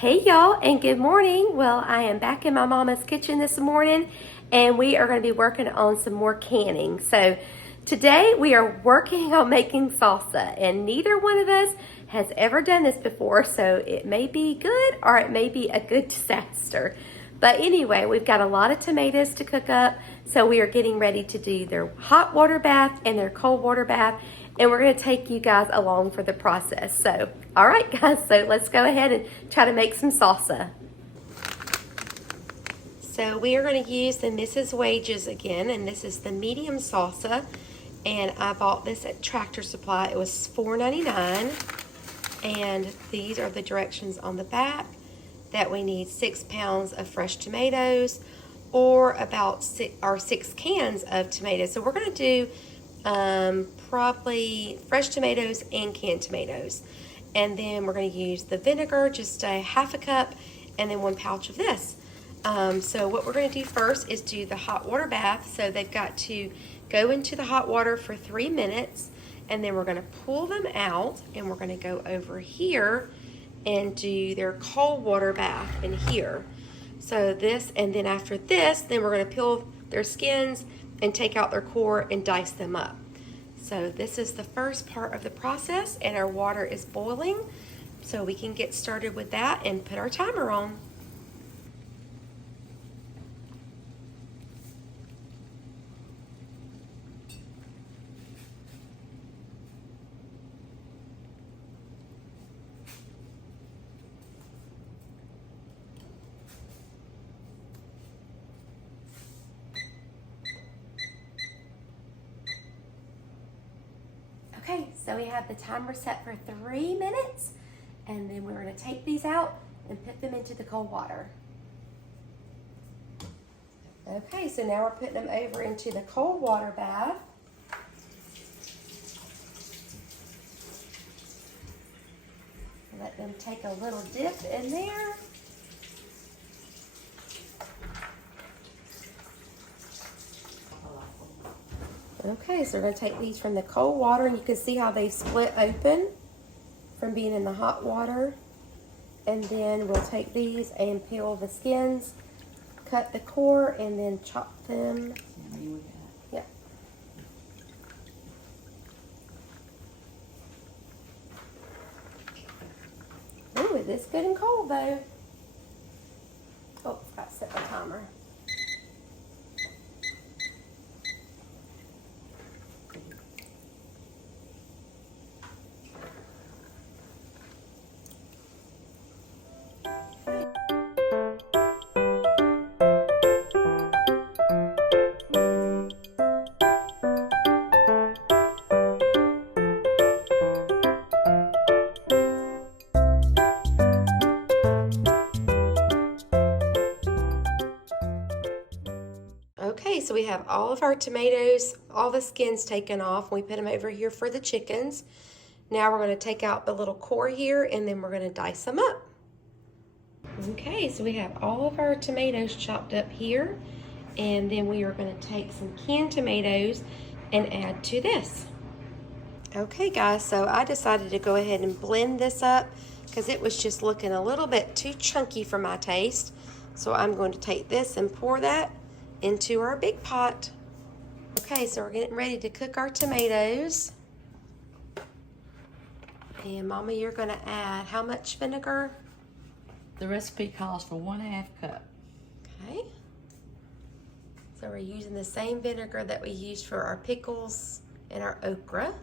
Hey y'all, and good morning. Well, I am back in my mama's kitchen this morning, and we are going to be working on some more canning. So today we are working on making salsa, and neither one of us has ever done this before, so it may be good or it may be a good disaster. But anyway, we've got a lot of tomatoes to cook up, so we are getting ready to do their hot water bath and their cold water bath, and we're going to take you guys along for the process. So, all right, guys, so let's go ahead and try to make some salsa. So we are going to use the Mrs. Wages again, and this is the medium salsa, and I bought this at Tractor Supply. It was $4.99, and these are the directions on the back. That we need 6 pounds of fresh tomatoes, or about 6 cans of tomatoes. So we're going to do probably fresh tomatoes and canned tomatoes, and then we're going to use the vinegar, just a half a cup, and then 1 pouch of this. So what we're going to do first is do the hot water bath. So they've got to go into the hot water for 3 minutes, and then we're going to pull them out, and we're going to go over here and do their cold water bath in here. So this, and then after this, then we're going to peel their skins and take out their core and dice them up. So this is the first part of the process, and our water is boiling, so we can get started with that and put our timer on. Okay, so we have the timer set for 3 minutes, and then we're going to take these out and put them into the cold water. Okay, so now we're putting them over into the cold water bath. Let them take a little dip in there. Okay, so we're going to take these from the cold water, and you can see how they split open from being in the hot water. And then we'll take these and peel the skins, cut the core, and then chop them. Yeah. Ooh, it is good and cold though. Oh, got to set my timer. Okay, so we have all of our tomatoes, all the skins taken off. We put them over here for the chickens. Now we're going to take out the little core here, and then we're going to dice them up. Okay, so we have all of our tomatoes chopped up here, and then we are going to take some canned tomatoes and add to this. Okay guys, so I decided to go ahead and blend this up because it was just looking a little bit too chunky for my taste. So I'm going to take this and pour that into our big pot. Okay, so we're getting ready to cook our tomatoes. And Mama, you're going to add how much vinegar? The recipe calls for 1/2 cup. Okay. So we're using the same vinegar that we used for our pickles and our okra.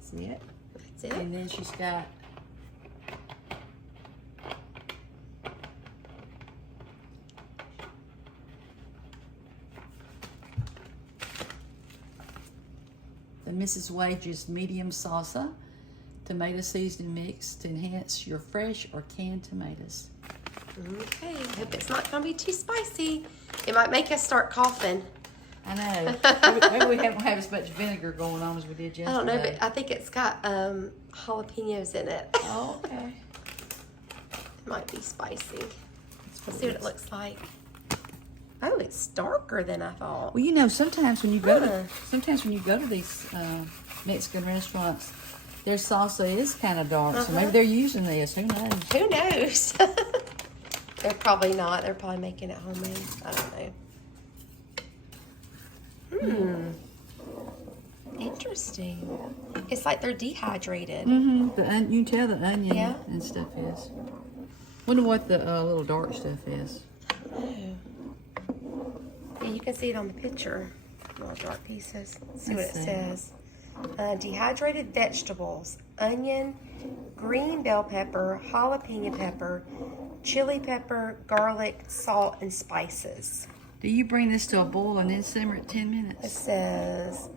That's it. That's it. And then she's got the Mrs. Wages medium salsa tomato seasoning mix to enhance your fresh or canned tomatoes. Okay, hope it's not going to be too spicy. It might make us start coughing. I know. Maybe we haven't have as much vinegar going on as we did yesterday. I don't know, but I think it's got jalapenos in it. Oh, okay. It might be spicy. Let's see what it looks like. Oh, it's darker than I thought. Well, you know, sometimes when you go to these Mexican restaurants, Their salsa is kind of dark, so maybe they're using this. Who knows? Who knows? They're probably not. They're probably making it homemade. I don't know. Interesting. It's like they're dehydrated. You can tell the onion Yeah. and stuff is. Wonder what the little dark stuff is. Oh. Yeah, you can see it on the picture. More dark pieces. Let's see what it says. Dehydrated vegetables, onion, green bell pepper, jalapeno pepper, chili pepper, garlic, salt, and spices. Do you bring this to a boil and then simmer it 10 It minutes? says,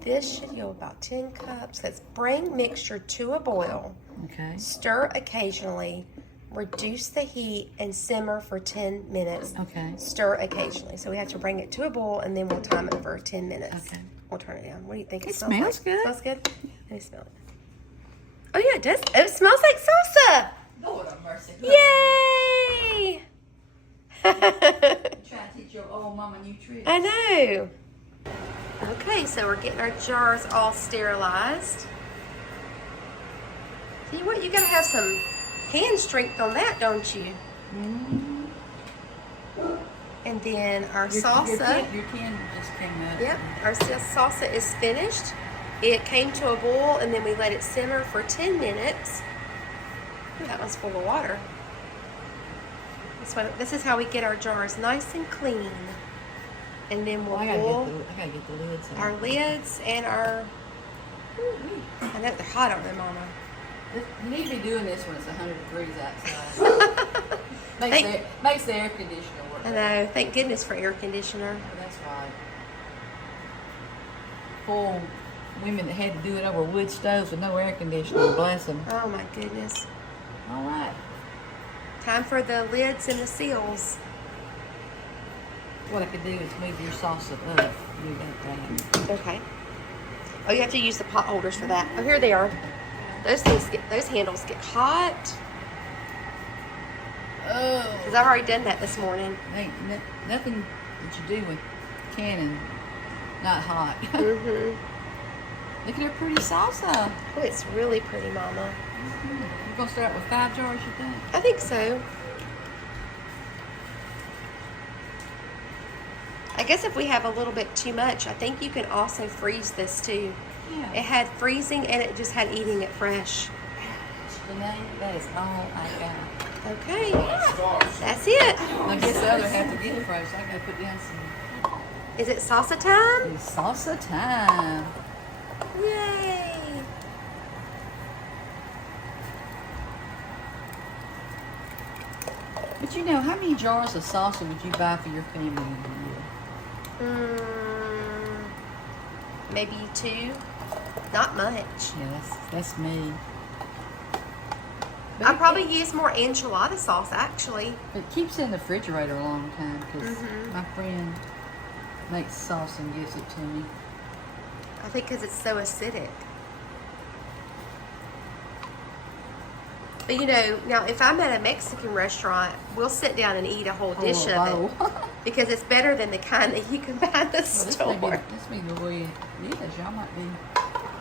this should yield about 10 cups. Let's bring mixture to a boil. Okay. Stir occasionally. Reduce the heat and simmer for 10 minutes. Okay. Stir occasionally. So we have to bring it to a boil and then we'll time it for 10 minutes. Okay. We'll turn it down. What do you think? It smells good. Smells good? Let me smell it. Oh yeah, it does. It smells like salsa. Lord have mercy. Yay! Try to teach your old mama new tricks. I know. Okay, so we're getting our jars all sterilized. Tell you what, you gotta have some hand strength on that, don't you? And then our salsa. Your can just came up. Yep, our salsa is finished. It came to a boil and then we let it simmer for 10 minutes. Ooh, that one's full of water. This is how we get our jars nice and clean. And then we'll I pull gotta get the lids out. our lids and our... I know they're hot on them, Mama. You need to be doing this when it's 100 degrees outside. makes the air conditioner work. I know. Thank goodness for air conditioner. Oh, that's right. Poor women that had to do it over wood stoves with no air conditioner. Bless them. Oh my goodness. All right. Time for the lids and the seals. What I could do is move your salsa up. Move that down. Okay. Oh, you have to use the pot holders for that. Oh, here they are. Those handles get hot. Oh. Because I've already done that this morning. Ain't nothing that you do with canning not hot. Look at her pretty salsa. Oh, it's really pretty, Mama. We're gonna start with 5 jars, you think? I think so. I guess if we have a little bit too much, I think you can also freeze this too. Yeah. It had freezing and it just had eating it fresh. Renee, that is all I got. Okay. That's it. I guess the other half to get it fresh. I gotta put down some. Is it salsa time? It's salsa time. Yay. But you know, how many jars of salsa would you buy for your family in a year? Maybe 2. Not much. Yeah, that's me. But I probably use more enchilada sauce, actually. It keeps it in the refrigerator a long time because my friend makes salsa and gives it to me. I think because it's so acidic. But you know, now if I'm at a Mexican restaurant, we'll sit down and eat a whole dish of it. Because it's better than the kind that you can buy in the store. This may be the way it is. Y'all might be...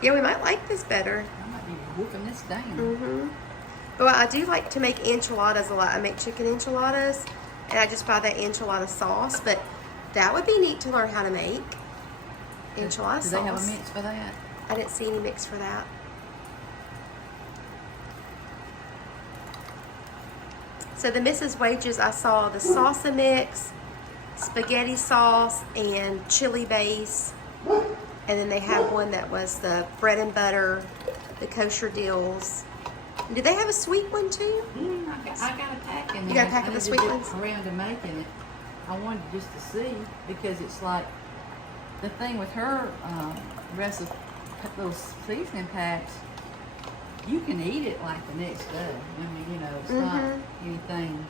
Yeah, we might like this better. I might be whooping this down. But I do like to make enchiladas a lot. I make chicken enchiladas, and I just buy that enchilada sauce. But that would be neat to learn how to make. Enchilada sauce. Do they have a mix for that? I didn't see any mix for that. So the Mrs. Wages, I saw the salsa mix, spaghetti sauce, and chili base. And then they had one that was the bread and butter, the kosher deals. Did they have a sweet one too? I got a pack in there. You got a pack of the sweet ones? Around to making it. I wanted just to see because it's like the thing with her recipe, those seasoning packs. You can eat it like the next day. I mean, you know, it's not anything.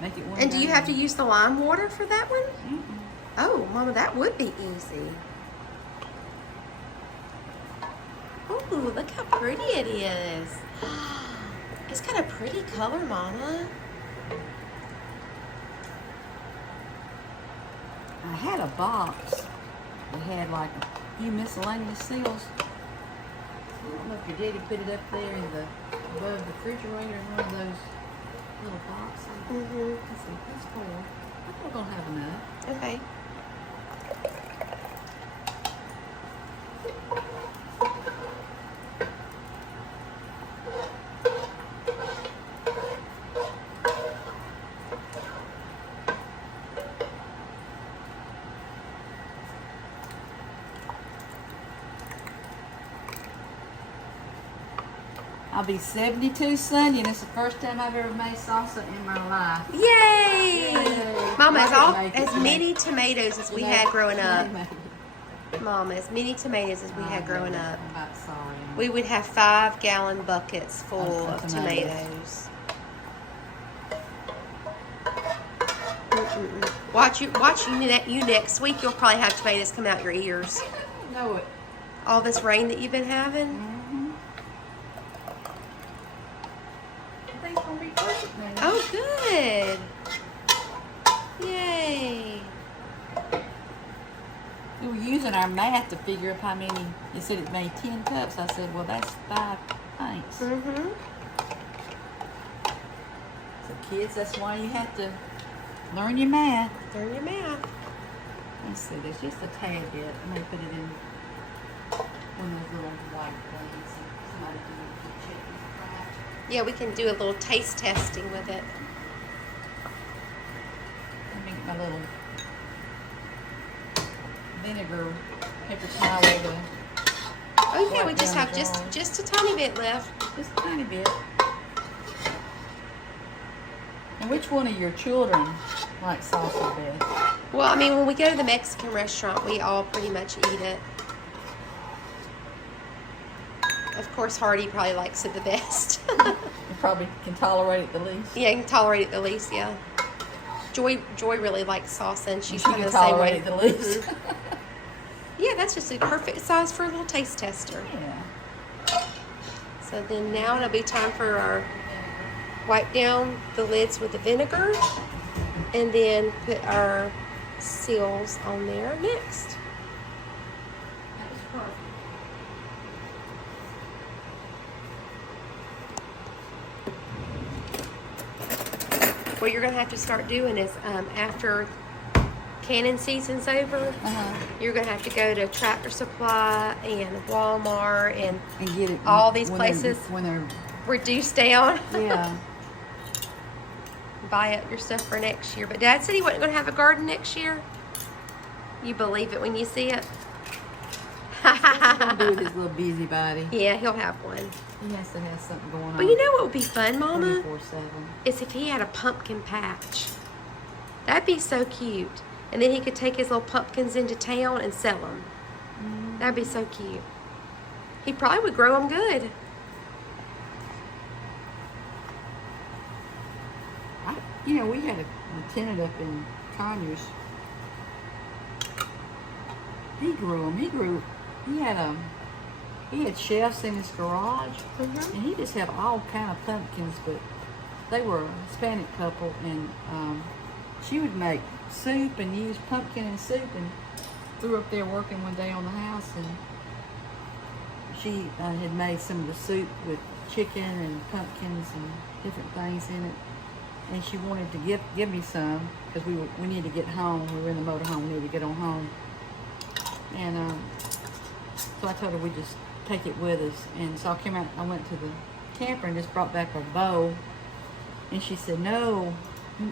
Make it one. And do you day. have to use the lime water for that one? Oh, Mama, that would be easy. Ooh, look how pretty it is. It's got a pretty color, Mama. I had a box that had like few miscellaneous seals. I don't know if your daddy put it up there in the above the refrigerator in one of those little boxes. Let's see, that's 4. I think we're gonna have enough. Okay. I'll be 72 Sunday, and it's the first time I've ever made salsa in my life. Yay! Yay. Mama, I as many tomatoes as we had growing up. Mama, as many tomatoes as we had growing up. I'm about sorry. We would have 5-gallon buckets full of tomatoes. Watch you next week. You'll probably have tomatoes coming out your ears. I know it. All this rain that you've been having. I think it's gonna be perfect now. Oh, good. Yay. We were using our math to figure up how many. You said it made 10 cups. I said, well, that's 5 pints. So kids, that's why you have to learn your math. Learn your math. Let's see, there's just a tad bit. I'm going to put it in one of those little white things. Somebody can check it out. Yeah, we can do a little taste testing with it. Let me get my little vinegar paper towel to Oh yeah, we wipe just down have the jar. just a tiny bit left. Just a tiny bit. And which one of your children like salsa best? Well, I mean, when we go to the Mexican restaurant, we all pretty much eat it. Of course, Hardy probably likes it the best. You probably can tolerate it the least. Yeah, can tolerate it the least. Yeah. Joy really likes salsa, and she's She kind can of the same tolerate way. it the least. Yeah, that's just a perfect size for a little taste tester. Yeah. So then now it'll be time for our wipe down the lids with the vinegar, and then put our seals on there next. That was perfect. What you're gonna have to start doing is after canning season's over, you're gonna have to go to Tractor Supply and Walmart and get it all these when places when they're reduce down. yeah. Buy up your stuff for next year. But Dad said he wasn't gonna have a garden next year. You believe it when you see it. What's he gonna do with his little busybody? Yeah, he'll have one. He has to have something going on. But you know what would be fun, Mama? 24/7. Is if he had a pumpkin patch. That'd be so cute. And then he could take his little pumpkins into town and sell them. That'd be so cute. He probably would grow them good. You know, we had a tenant up in Conyers. He grew them. He had chefs in his garage, and he just had all kind of pumpkins. But they were a Hispanic couple, and she would make soup and use pumpkin in soup. And we were up there working one day on the house, and she had made some of the soup with chicken and pumpkins and different things in it. And she wanted to give me some because we needed to get home. We were in the motorhome. We needed to get on home. And so I told her we'd just take it with us. And so I went to the camper and just brought back a bowl. And she said, "No,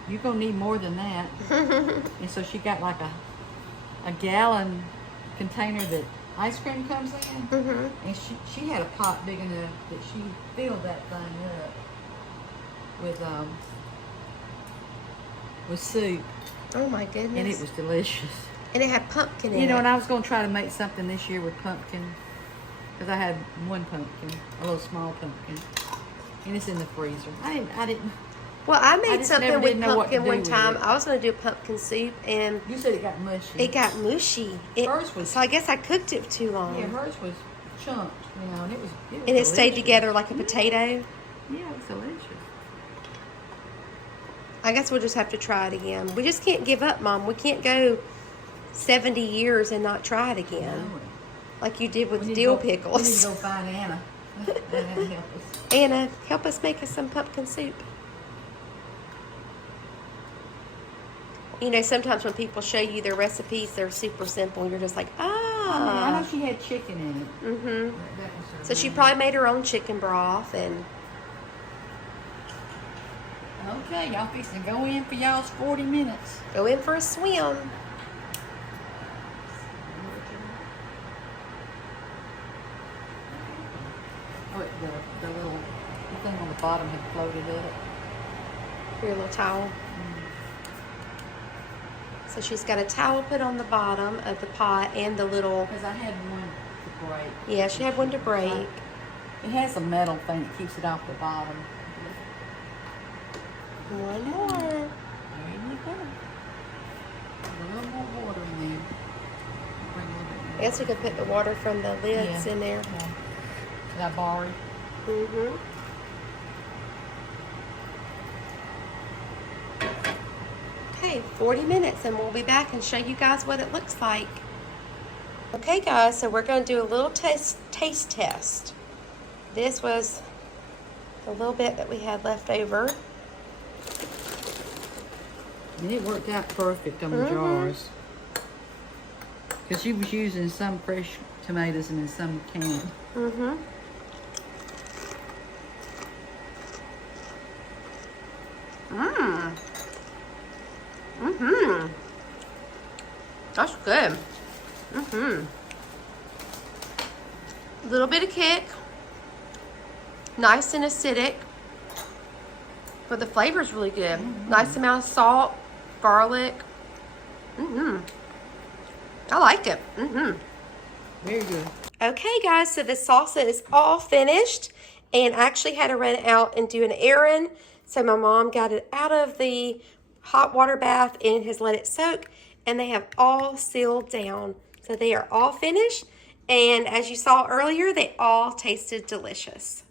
you're gonna need more than that." And so she got like a gallon container that ice cream comes in. And she had a pot big enough that she filled that thing up with soup. Oh my goodness. And it was delicious. And it had pumpkin in it. You know, and I was going to try to make something this year with pumpkin. Because I had one pumpkin, a little small pumpkin. And it's in the freezer. I didn't. Well, I made just never something with did know what to pumpkin do one with time. it. I was going to do a pumpkin soup, and You said it got mushy. it got mushy. Hers was- So I guess I cooked it too long. Yeah, hers was chunked, you know, and it was And it stayed delicious. together like a potato. Yeah, it was delicious. I guess we'll just have to try it again. We just can't give up, Mom. We can't go 70 years and not try it again. like you did with We need dill to go- We need pickles. to go find Anna. Anna help us. Anna, help us make us some pumpkin soup. You know, sometimes when people show you their recipes, they're super simple. You're just like, I know ah. she had chicken in it. Mm-hmm. That was her So she name. probably made her own chicken broth and Okay, y'all fixing to go in for y'all's 40 minutes. go in for a swim. Oh, the little thing on the bottom had floated up. Your little towel. So she's got a towel put on the bottom of the pot and the little, Because I had one to break. yeah, she had one to break. It has a metal thing that keeps it off the bottom. One more. There you go. A little more water in there. Bring a little bit more. I guess we could put the water from the lids Yeah. in there. Yeah. Did I borrow it? Mm-hmm. Okay, 40 minutes and we'll be back and show you guys what it looks like. Okay guys, so we're going to do a little taste test. This was a little bit that we had left over. And it worked out perfect on the jars. Because she was using some fresh tomatoes and then some canned. Mm-hmm. Mmm. Mm-hmm. That's good. Mm-hmm. A little bit of kick. Nice and acidic. But the flavor's really good. Nice amount of salt, garlic. Mm-hmm. I like it. Mm-hmm. Very good. Okay guys, so the salsa is all finished and I actually had to run out and do an errand. So my mom got it out of the hot water bath and has let it soak and they have all sealed down. So they are all finished and as you saw earlier, they all tasted delicious.